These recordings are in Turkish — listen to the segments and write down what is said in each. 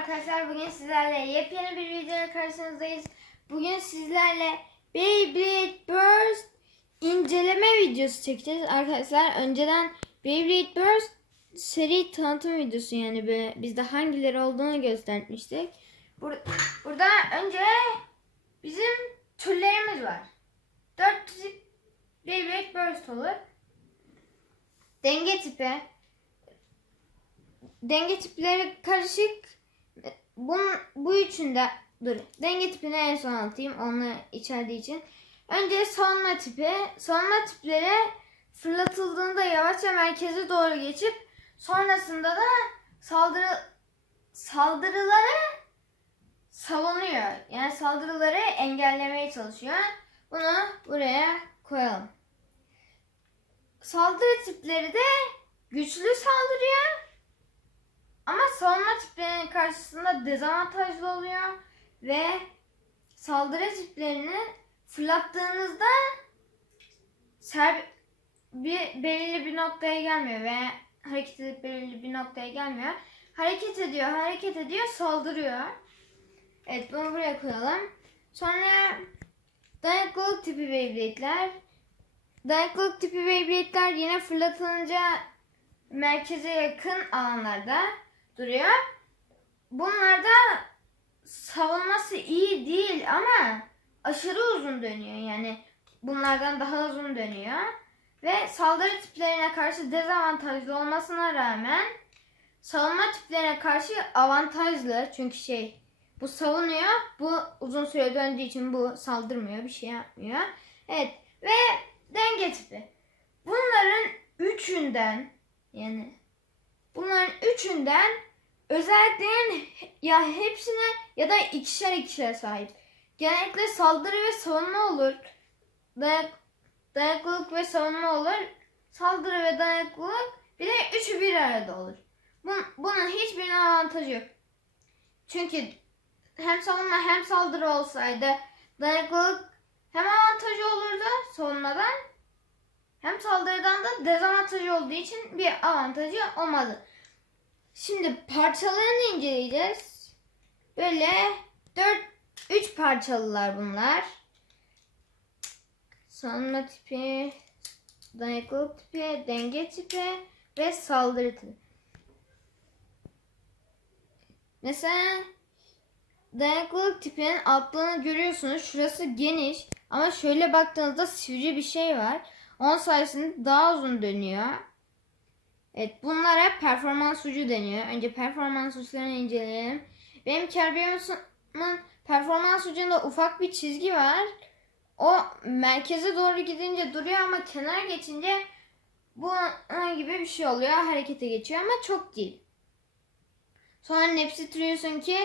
arkadaşlar. Bugün sizlerle yepyeni bir videoya karşınızdayız. Bugün sizlerle Beyblade Burst inceleme videosu çekeceğiz arkadaşlar. Önceden Beyblade Burst seri tanıtım videosu yani bizde hangileri olduğunu göstermiştik. Bur- burada önce bizim türlerimiz var. Dört tip Beyblade Burst olur. Denge tipi, denge tipleri karışık. Bunun, bu üçünde dur. Denge tipini en son anlatayım. Onu içerdiği için. Önce savunma tipi. Savunma tipleri fırlatıldığında yavaşça merkeze doğru geçip sonrasında da saldırı saldırıları savunuyor. Yani saldırıları engellemeye çalışıyor. Bunu buraya koyalım. Saldırı tipleri de güçlü saldırıyor. Ama savunma tiplerinin karşısında dezavantajlı oluyor ve saldırı tiplerini fırlattığınızda ser bir belirli bir noktaya gelmiyor ve hareket edip belirli bir noktaya gelmiyor. Hareket ediyor, hareket ediyor, saldırıyor. Evet bunu buraya koyalım. Sonra dayanıklılık tipi Beyblade'ler. Dayanıklılık tipi Beyblade'ler yine fırlatılınca merkeze yakın alanlarda duruyor. Bunlarda savunması iyi değil ama aşırı uzun dönüyor. Yani bunlardan daha uzun dönüyor. Ve saldırı tiplerine karşı dezavantajlı olmasına rağmen savunma tiplerine karşı avantajlı. Çünkü şey bu savunuyor. Bu uzun süre döndüğü için bu saldırmıyor. Bir şey yapmıyor. Evet. Ve denge tipi. Bunların üçünden yani bunların üçünden özelliklerin ya hepsine ya da ikişer ikişer sahip. Genellikle saldırı ve savunma olur. Dayak, dayanıklılık ve savunma olur. Saldırı ve dayanıklılık bir de üçü bir arada olur. Bunun, bunun hiçbirinin avantajı yok. Çünkü hem savunma hem saldırı olsaydı dayanıklılık hem avantajı olurdu savunmadan hem saldırıdan da dezavantajı olduğu için bir avantajı olmadı. Şimdi parçalarını inceleyeceğiz. Böyle 4 3 parçalılar bunlar. Savunma tipi, dayanıklılık tipi, denge tipi ve saldırı tipi. Mesela dayanıklılık tipinin altlığını görüyorsunuz. Şurası geniş ama şöyle baktığınızda sivri bir şey var. Onun sayesinde daha uzun dönüyor. Evet bunlara performans ucu deniyor. Önce performans uçlarını inceleyelim. Benim Kerbeos'un performans ucunda ufak bir çizgi var. O merkeze doğru gidince duruyor ama kenar geçince bu gibi bir şey oluyor. Harekete geçiyor ama çok değil. Sonra Nepsitrius'un ki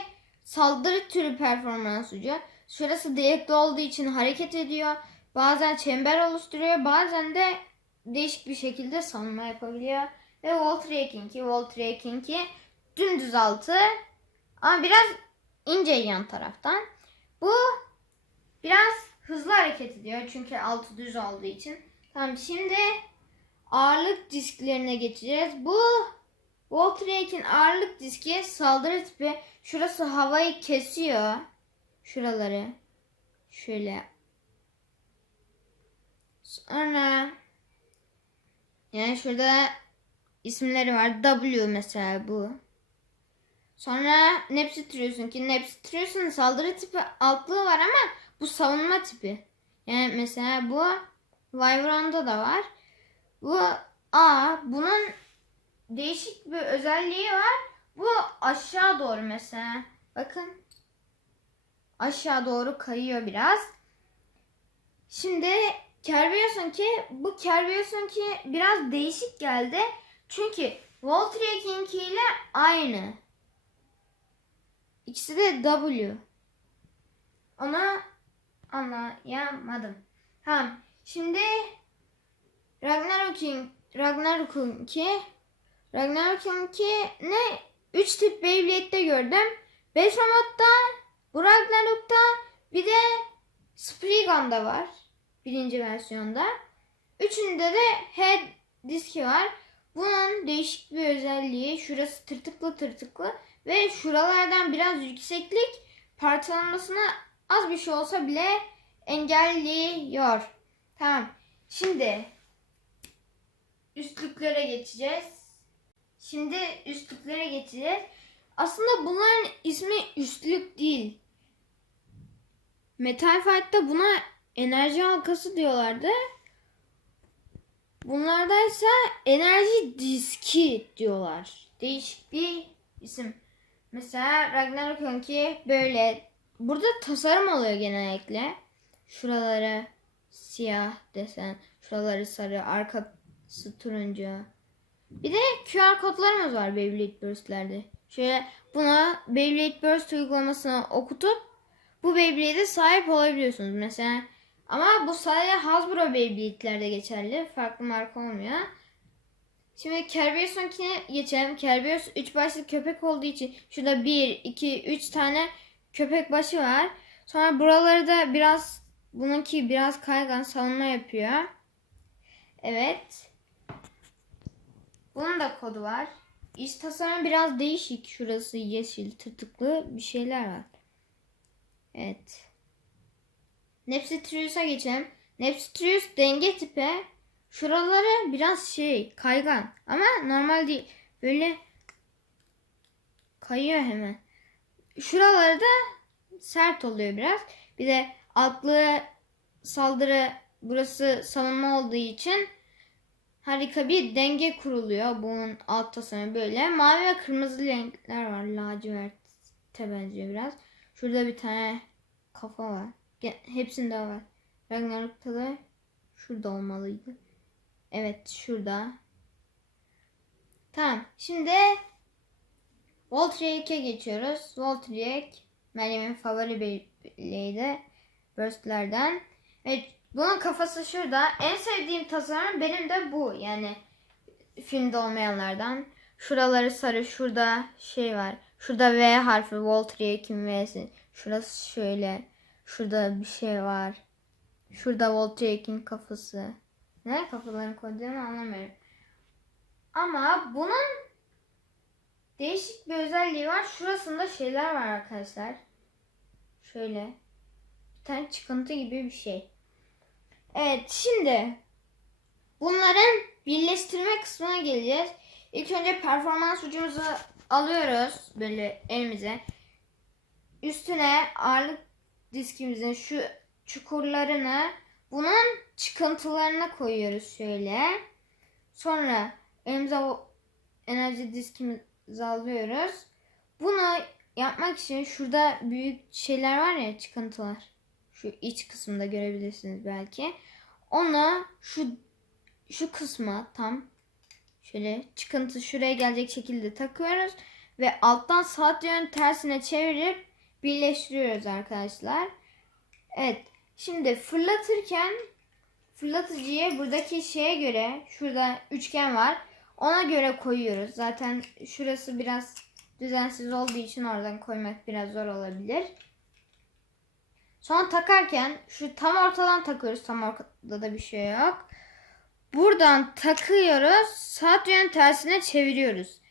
saldırı türü performans ucu. Şurası delikli olduğu için hareket ediyor. Bazen çember oluşturuyor. Bazen de değişik bir şekilde savunma yapabiliyor. Ve Voltraking'i, Voltraking'i dümdüz altı ama biraz ince yan taraftan. Bu biraz hızlı hareket ediyor çünkü altı düz olduğu için. Tamam şimdi ağırlık disklerine geçeceğiz. Bu Voltrak'in ağırlık diski saldırı tipi. Şurası havayı kesiyor. Şuraları. Şöyle. Sonra yani şurada isimleri var. W mesela bu. Sonra Nepsitrius'un ki Nepsitrius'un saldırı tipi altlığı var ama bu savunma tipi. Yani mesela bu Wyvern'da da var. Bu A. Bunun değişik bir özelliği var. Bu aşağı doğru mesela. Bakın. Aşağı doğru kayıyor biraz. Şimdi Kerbeos'un ki bu Kerbeos'un ki biraz değişik geldi. Çünkü Voltrak'in ile aynı. İkisi de W. Onu anlayamadım. Tamam. Şimdi Ragnarok'un Ragnarok'un ki Ragnarok'un ki ne? 3 tip Beyblade'de gördüm. 5 modda, bu Ragnarok'ta bir de Spriggan'da var. Birinci versiyonda. Üçünde de head diski var. Bunun değişik bir özelliği şurası tırtıklı tırtıklı ve şuralardan biraz yükseklik parçalanmasına az bir şey olsa bile engelliyor. Tamam. Şimdi üstlüklere geçeceğiz. Şimdi üstlüklere geçeceğiz. Aslında bunların ismi üstlük değil. Metal Fight'ta buna enerji halkası diyorlardı. Bunlarda ise enerji diski diyorlar. Değişik bir isim. Mesela Ragnarok'unki böyle. Burada tasarım oluyor genellikle. Şuraları siyah desen, şuraları sarı, arkası turuncu. Bir de QR kodlarımız var Beyblade Burst'lerde. Şöyle buna Beyblade Burst uygulamasını okutup bu Beyblade'e sahip olabiliyorsunuz. Mesela ama bu sadece Hasbro Beyblade'lerde geçerli. Farklı marka olmuyor. Şimdi Kerbeus'unkine geçelim. Kerbeus 3 başlı köpek olduğu için şurada 1, 2, 3 tane köpek başı var. Sonra buraları da biraz bununki biraz kaygan savunma yapıyor. Evet. Bunun da kodu var. İç tasarım biraz değişik. Şurası yeşil, tırtıklı bir şeyler var. Evet. Nepsitrius'a geçelim. Nepsitrius denge tipi. Şuraları biraz şey kaygan ama normal değil. Böyle kayıyor hemen. Şuraları da sert oluyor biraz. Bir de altlı saldırı burası savunma olduğu için harika bir denge kuruluyor. Bunun alt tasarımı böyle. Mavi ve kırmızı renkler var. Laciverte benziyor biraz. Şurada bir tane kafa var. Ge- Hepsinde var. Ragnarok'ta da şurada olmalıydı. Evet şurada. Tamam. Şimdi Voltriac'e geçiyoruz. Voltriac Meryem'in favori Beyblade'i Burst'lerden. Evet bunun kafası şurada. En sevdiğim tasarım benim de bu. Yani filmde olmayanlardan. Şuraları sarı. Şurada şey var. Şurada V harfi. Voltriac'in V'si. Şurası şöyle. Şurada bir şey var. Şurada Voltriac'in kafası. Ne kafalarını koyduğunu anlamıyorum. Ama bunun değişik bir özelliği var. Şurasında şeyler var arkadaşlar. Şöyle. Bir tane çıkıntı gibi bir şey. Evet şimdi bunların birleştirme kısmına geleceğiz. İlk önce performans ucumuzu alıyoruz böyle elimize. Üstüne ağırlık diskimizin şu çukurlarını bunun çıkıntılarına koyuyoruz şöyle. Sonra elimize o enerji diskimizi alıyoruz. Bunu yapmak için şurada büyük şeyler var ya çıkıntılar. Şu iç kısımda görebilirsiniz belki. Onu şu şu kısma tam şöyle çıkıntı şuraya gelecek şekilde takıyoruz ve alttan saat yönü tersine çevirip birleştiriyoruz arkadaşlar. Evet. Şimdi fırlatırken fırlatıcıyı buradaki şeye göre şurada üçgen var. Ona göre koyuyoruz. Zaten şurası biraz düzensiz olduğu için oradan koymak biraz zor olabilir. Sonra takarken şu tam ortadan takıyoruz. Tam ortada da bir şey yok. Buradan takıyoruz. Saat yön tersine çeviriyoruz.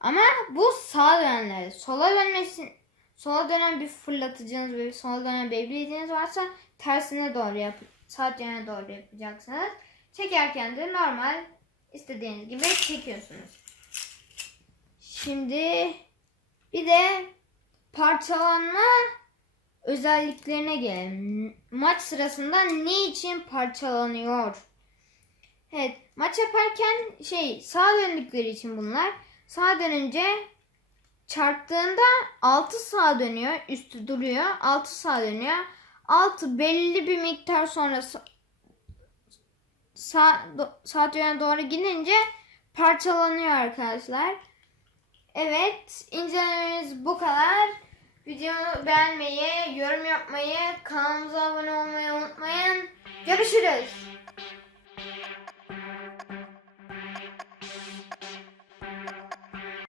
Ama bu sağ dönenler. Sola dönmesin. Sola dönen bir fırlatıcınız ve sola dönen Beyblade'iniz varsa tersine doğru yap. Saat yöne doğru yapacaksınız. Çekerken de normal istediğiniz gibi çekiyorsunuz. Şimdi bir de parçalanma özelliklerine gelelim. Maç sırasında ne için parçalanıyor? Evet, maç yaparken şey sağa döndükleri için bunlar. Sağa dönünce çarptığında altı sağa dönüyor, üstü duruyor. Altı sağa dönüyor. Altı belli bir miktar sonra sa- sağ, do- saat yöne doğru gidince parçalanıyor arkadaşlar. Evet, incelememiz bu kadar. Videomu beğenmeyi, yorum yapmayı, kanalımıza abone olmayı unutmayın. Görüşürüz.